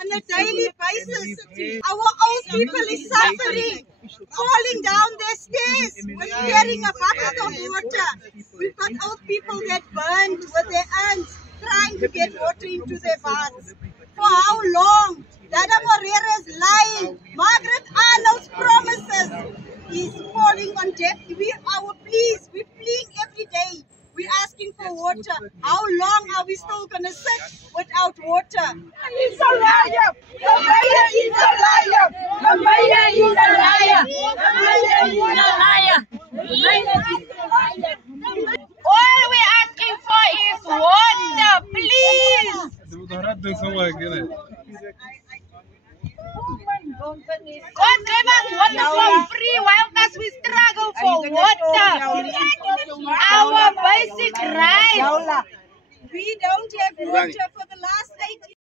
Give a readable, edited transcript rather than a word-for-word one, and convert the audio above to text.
on a daily basis. Our old people is suffering, falling down their stairs with carrying a bucket of water. We've got old people that burned with their hands trying to get water into their baths. For how long? Dada Moreira is lying. Margaret Arnold's promises is falling on deaf. We're pleading every day. We're asking for water. How long are we still going to sit without water? He's a liar. The mayor is a liar. The mayor is a liar. The mayor is a liar. The mayor is a liar. All we're asking for is water, please. God gave us water for free while we struggle for water. Our basic right. We don't have water for the last 8 years.